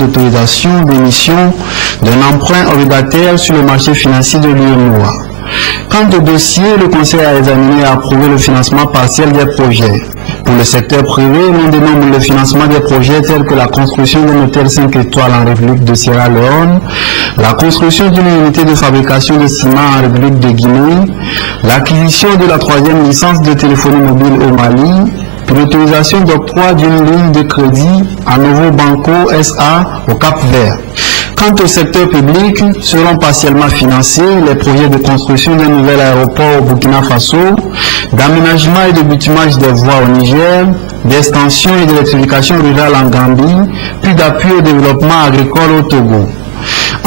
d'autorisation d'émission d'un emprunt obligataire sur le marché financier de l'UEMOA. Quant au dossier, le Conseil a examiné et approuvé le financement partiel des projets. Pour le secteur privé, l'on dénombre le financement des projets tels que la construction d'un hôtel 5 étoiles en République de Sierra Leone, la construction d'une unité de fabrication de ciment en République de Guinée, l'acquisition de la 3e licence de téléphonie mobile au Mali, puis l'autorisation d'octroi d'une ligne de crédit à Novo Banco SA au Cap-Vert. Quant au secteur public, seront partiellement financés les projets de construction d'un nouvel aéroport au Burkina Faso, d'aménagement et de bitumage des voies au Niger, d'extension et d'électrification rurale en Gambie, puis d'appui au développement agricole au Togo.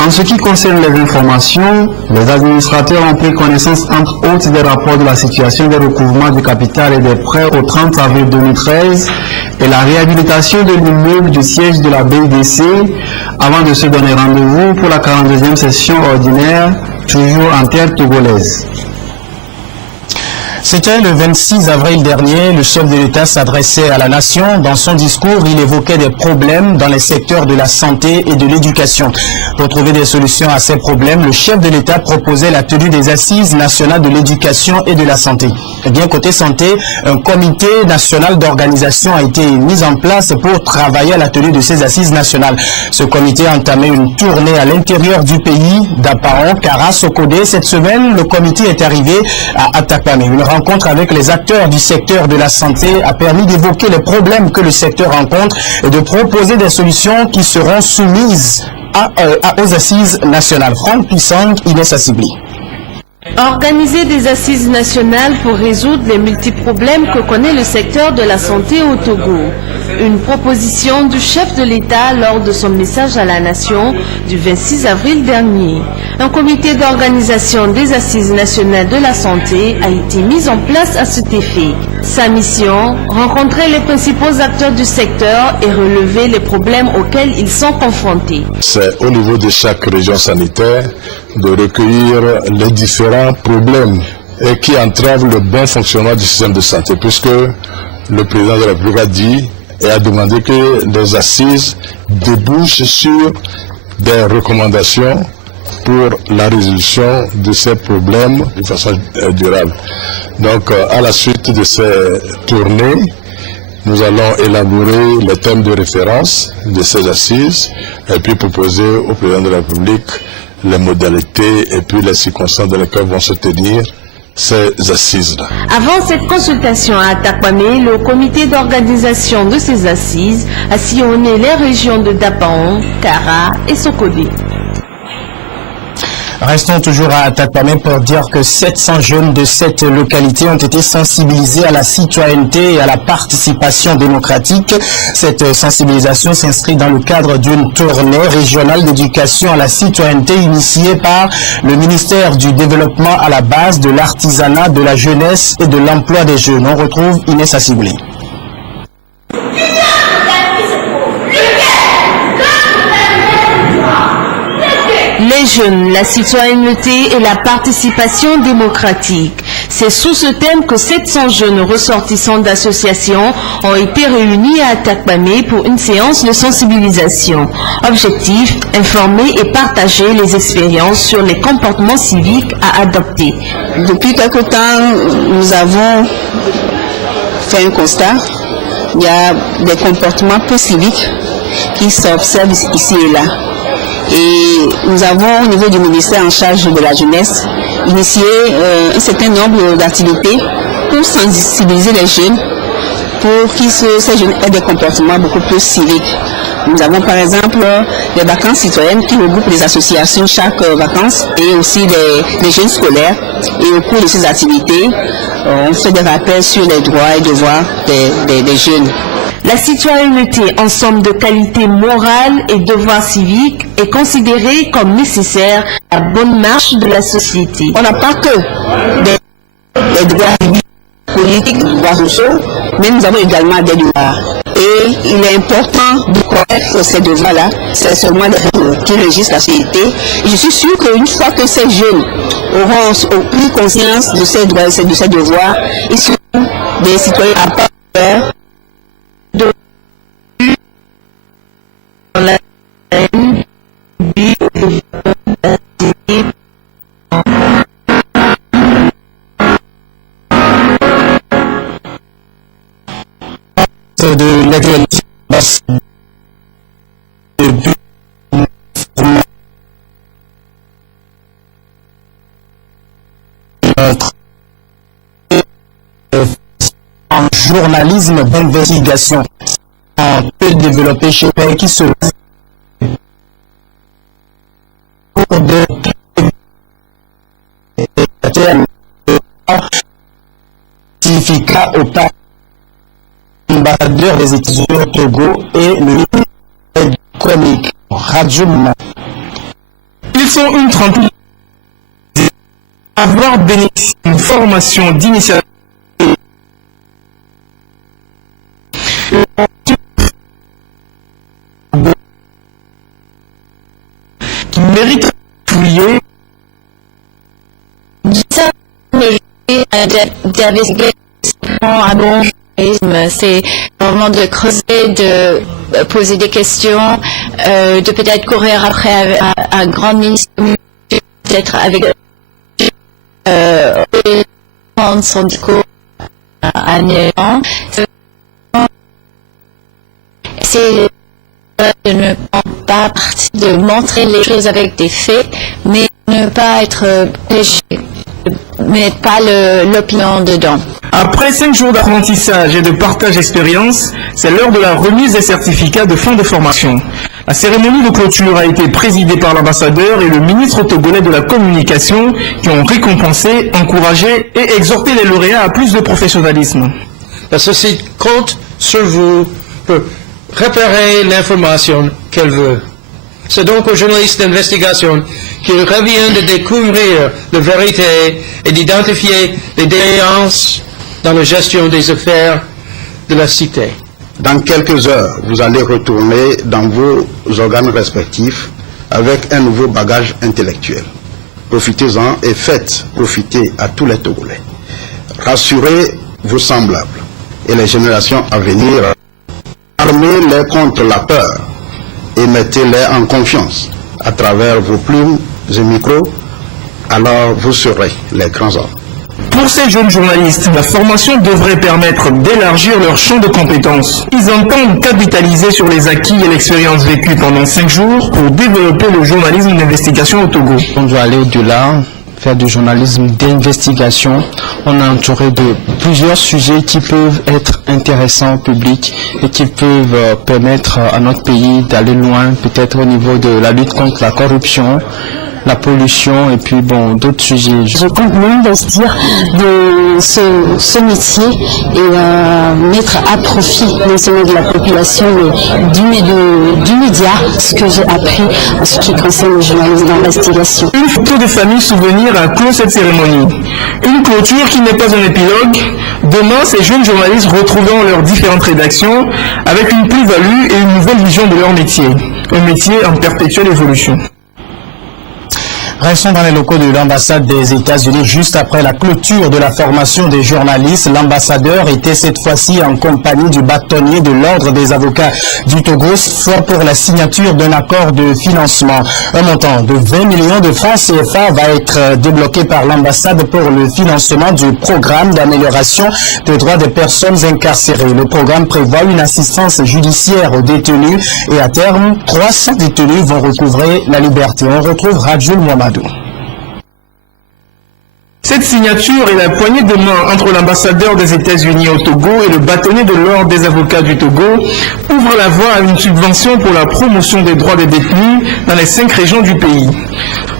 En ce qui concerne les informations, les administrateurs ont pris connaissance entre autres des rapports de la situation des recouvrements du capital et des prêts au 30 avril 2013 et la réhabilitation de l'immeuble du siège de la BIDC avant de se donner rendez-vous pour la 42e session ordinaire, toujours en terre togolaise. C'était le 26 avril dernier, le chef de l'État s'adressait à la nation. Dans son discours, il évoquait des problèmes dans les secteurs de la santé et de l'éducation. Pour trouver des solutions à ces problèmes, le chef de l'État proposait la tenue des assises nationales de l'éducation et de la santé. Et bien, côté santé, un comité national d'organisation a été mis en place pour travailler à la tenue de ces assises nationales. Ce comité a entamé une tournée à l'intérieur du pays, d'Apaon, Kara, Sokodé. Cette semaine, le comité est arrivé à Atakpamé. Une rencontre avec les acteurs du secteur de la santé a permis d'évoquer les problèmes que le secteur rencontre et de proposer des solutions qui seront soumises aux assises nationales. Franck Puissant, Inès Assibli. Organiser des assises nationales pour résoudre les multiples problèmes que connaît le secteur de la santé au Togo. Une proposition du chef de l'État lors de son message à la nation du 26 avril dernier. Un comité d'organisation des assises nationales de la santé a été mis en place à cet effet. Sa mission, rencontrer les principaux acteurs du secteur et relever les problèmes auxquels ils sont confrontés. C'est au niveau de chaque région sanitaire de recueillir les différents problèmes et qui entravent le bon fonctionnement du système de santé, puisque le président de la République a dit et a demandé que les assises débouchent sur des recommandations pour la résolution de ces problèmes de façon durable. Donc, à la suite de ces tournées, nous allons élaborer les thèmes de référence de ces assises et puis proposer au président de la République les modalités et puis les circonstances dans lesquelles vont se tenir ces assises-là. Avant cette consultation à Atakpamé, le comité d'organisation de ces assises a sillonné les régions de Dapaon, Kara et Sokodé. Restons toujours à Atakpamé pour dire que 700 jeunes de cette localité ont été sensibilisés à la citoyenneté et à la participation démocratique. Cette sensibilisation s'inscrit dans le cadre d'une tournée régionale d'éducation à la citoyenneté initiée par le ministère du Développement à la base de l'artisanat, de la jeunesse et de l'emploi des jeunes. On retrouve Inès Assibli. Les jeunes, la citoyenneté et la participation démocratique. C'est sous ce thème que 700 jeunes ressortissants d'associations ont été réunis à Atakpamé pour une séance de sensibilisation. Objectif, informer et partager les expériences sur les comportements civiques à adopter. Depuis quelque temps, nous avons fait un constat. Il y a des comportements peu civiques qui s'observent ici et là. Et nous avons au niveau du ministère en charge de la jeunesse initié un certain nombre d'activités pour sensibiliser les jeunes pour qu'ils ces jeunes aient des comportements beaucoup plus civiques. Nous avons par exemple les vacances citoyennes qui regroupent les associations chaque vacances et aussi les jeunes scolaires. Et au cours de ces activités, on fait des rappels sur les droits et devoirs des jeunes. La citoyenneté, ensemble de qualités morales et devoirs civiques, est considérée comme nécessaire à la bonne marche de la société. On n'a pas que des droits politiques, des droits sociaux, mais nous avons également des devoirs. Et il est important de connaître ces devoirs-là. C'est seulement des règles qui régissent la société. Et je suis sûre qu'une fois que ces jeunes auront pris conscience de ces droits et de ces devoirs, ils seront des citoyens à part de la journalisme d'investigation. On peut développer chez eux qui se de certificat au ambassadeur des États-Unis au Togo et le ministre de chronique Radio. Ils sont une trentaine avoir bénéficié d'une formation d'initiative qui mérite d'oublier c'est vraiment de creuser, de poser des questions, de peut-être courir après un grand ministre, peut-être avec prendre son discours annuellement. C'est de ne pas partir, de montrer les choses avec des faits, mais ne pas être péché, mais pas l'opinion dedans. Après 5 jours d'apprentissage et de partage d'expérience, c'est l'heure de la remise des certificats de fin de formation. La cérémonie de clôture a été présidée par l'ambassadeur et le ministre togolais de la communication qui ont récompensé, encouragé et exhorté les lauréats à plus de professionnalisme. La société compte sur vous pour préparer l'information qu'elle veut. C'est donc aux journalistes d'investigation qu'il revient de découvrir la vérité et d'identifier les défaillances dans la gestion des affaires de la cité. Dans quelques heures, vous allez retourner dans vos organes respectifs avec un nouveau bagage intellectuel. Profitez-en et faites profiter à tous les Togolais. Rassurez vos semblables et les générations à venir. Armez-les contre la peur et mettez-les en confiance à travers vos plumes et micros. Alors vous serez les grands hommes. Pour ces jeunes journalistes, la formation devrait permettre d'élargir leur champ de compétences. Ils entendent capitaliser sur les acquis et l'expérience vécue pendant 5 jours pour développer le journalisme d'investigation au Togo. On doit aller au-delà, faire du journalisme d'investigation. On est entouré de plusieurs sujets qui peuvent être intéressants au public et qui peuvent permettre à notre pays d'aller loin, peut-être au niveau de la lutte contre la corruption, la pollution et puis bon d'autres sujets. Je compte m'investir de ce métier et mettre à profit non seulement de la population mais du média ce que j'ai appris en ce qui concerne le journalisme d'investigation. Une photo de famille souvenir a clos cette cérémonie. Une clôture qui n'est pas un épilogue. Demain, ces jeunes journalistes retrouveront leurs différentes rédactions avec une plus-value et une nouvelle vision de leur métier. Un métier en perpétuelle évolution. Restons dans les locaux de l'ambassade des États-Unis juste après la clôture de la formation des journalistes. L'ambassadeur était cette fois-ci en compagnie du bâtonnier de l'ordre des avocats du Togo, soit pour la signature d'un accord de financement. Un montant de 20 millions de francs CFA va être débloqué par l'ambassade pour le financement du programme d'amélioration des droits des personnes incarcérées. Le programme prévoit une assistance judiciaire aux détenus et à terme, 300 détenus vont recouvrer la liberté. On retrouve Rajul Mohamed. Cette signature est la poignée de main entre l'ambassadeur des États-Unis au Togo et le bâtonnier de l'ordre des avocats du Togo ouvre la voie à une subvention pour la promotion des droits des détenus dans les 5 régions du pays.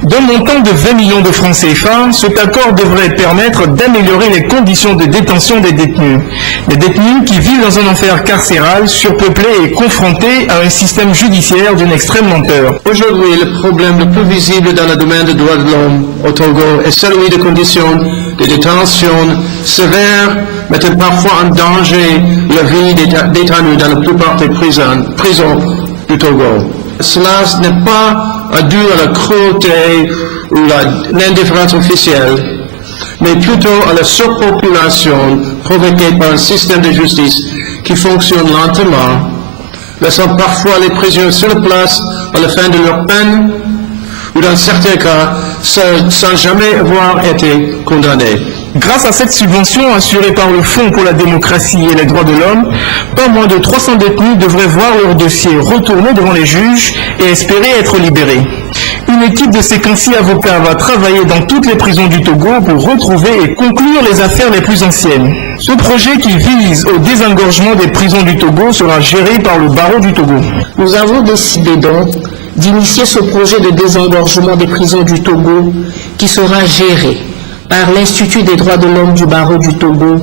D'un montant de 20 millions de francs CFA, cet accord devrait permettre d'améliorer les conditions de détention des détenus. Les détenus qui vivent dans un enfer carcéral, surpeuplé et confrontés à un système judiciaire d'une extrême lenteur. Aujourd'hui, le problème le plus visible dans le domaine des droits de l'homme au Togo est celui des conditions de détention sévères, mettant parfois en danger la vie des détenus dans la plupart des prisons du Togo. Cela n'est pas dû à la cruauté ou à l'indifférence officielle, mais plutôt à la surpopulation provoquée par un système de justice qui fonctionne lentement, laissant parfois les prisonniers sur place à la fin de leur peine, ou dans certains cas, sans jamais avoir été condamnés. Grâce à cette subvention assurée par le Fonds pour la démocratie et les droits de l'homme, pas moins de 300 détenus devraient voir leur dossier retourné devant les juges et espérer être libérés. Une équipe de 56 avocats va travailler dans toutes les prisons du Togo pour retrouver et conclure les affaires les plus anciennes. Ce projet qui vise au désengorgement des prisons du Togo sera géré par le barreau du Togo. Nous avons décidé donc d'initier ce projet de désengorgement des prisons du Togo qui sera géré par l'Institut des droits de l'homme du barreau du Togo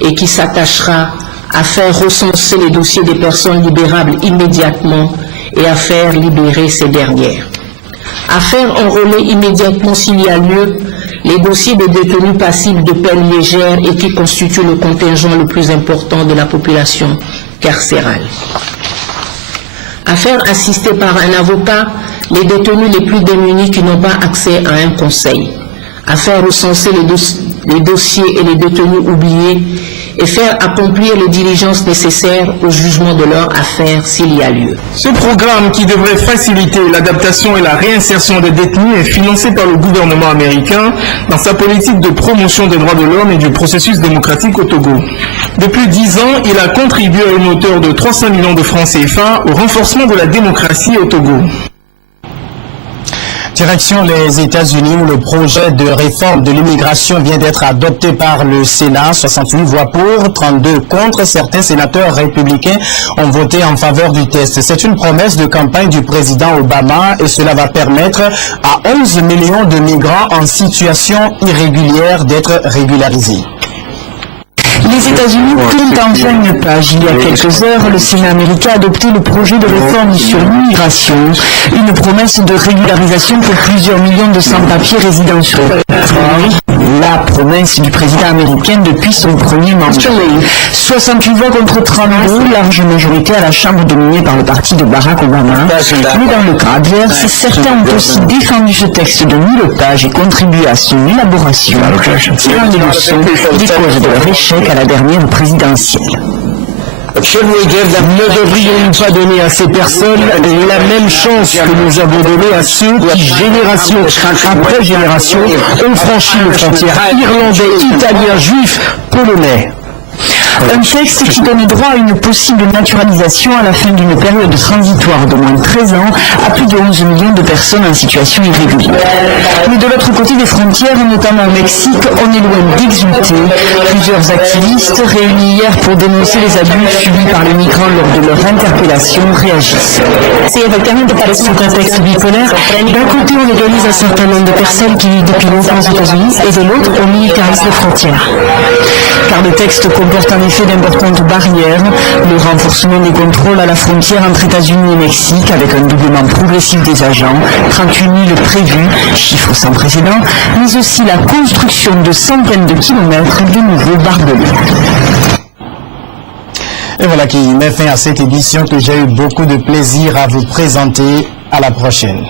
et qui s'attachera à faire recenser les dossiers des personnes libérables immédiatement et à faire libérer ces dernières. À faire enrôler immédiatement s'il y a lieu les dossiers des détenus passibles de peine légère et qui constituent le contingent le plus important de la population carcérale. À faire assister par un avocat les détenus les plus démunis qui n'ont pas accès à un conseil. À faire recenser les dossiers et les détenus oubliés et faire accomplir les diligences nécessaires au jugement de leur affaire s'il y a lieu. Ce programme qui devrait faciliter l'adaptation et la réinsertion des détenus est financé par le gouvernement américain dans sa politique de promotion des droits de l'homme et du processus démocratique au Togo. Depuis 10 ans, il a contribué à une hauteur de 300 millions de francs CFA au renforcement de la démocratie au Togo. Direction les États-Unis où le projet de réforme de l'immigration vient d'être adopté par le Sénat. 68 voix pour, 32 contre. Certains sénateurs républicains ont voté en faveur du test. C'est une promesse de campagne du président Obama et cela va permettre à 11 millions de migrants en situation irrégulière d'être régularisés. Les États-Unis tournent enfin une page. Il y a quelques heures, le Sénat américain a adopté le projet de réforme sur l'immigration, une promesse de régularisation pour plusieurs millions de sans-papiers résidant sur le territoire. La promesse du président américain depuis son premier mandat. 68 voix contre 32, large majorité à la Chambre dominée par le parti de Barack Obama. Mais dans le cas adverse, certains ont aussi défendu ce texte de 1000 pages et contribué à son élaboration, tirant les leçons des causes de leur échec à la dernière présidentielle. Ne devrions-nous pas donner à ces personnes la même chance que nous avons donnée à ceux qui, génération après génération, ont franchi nos frontières irlandais, italiens, juifs, polonais? Un texte qui donne droit à une possible naturalisation à la fin d'une période transitoire de moins de 13 ans à plus de 11 millions de personnes en situation irrégulière. Mais de l'autre côté des frontières, notamment au Mexique, on est loin d'exulter. Plusieurs activistes réunis hier pour dénoncer les abus subis par les migrants lors de leur interpellation réagissent. C'est un contexte bipolaire. D'un côté, on légalise un certain nombre de personnes qui vivent depuis longtemps aux États-Unis et de l'autre, on militarise les frontières. Car le texte comporte en effet d'importantes barrières, le renforcement des contrôles à la frontière entre États-Unis et Mexique avec un doublement progressif des agents, 38 000 prévus, chiffre sans précédent, mais aussi la construction de centaines de kilomètres de nouveaux barbelés. Et voilà qui met fin à cette édition que j'ai eu beaucoup de plaisir à vous présenter. À la prochaine.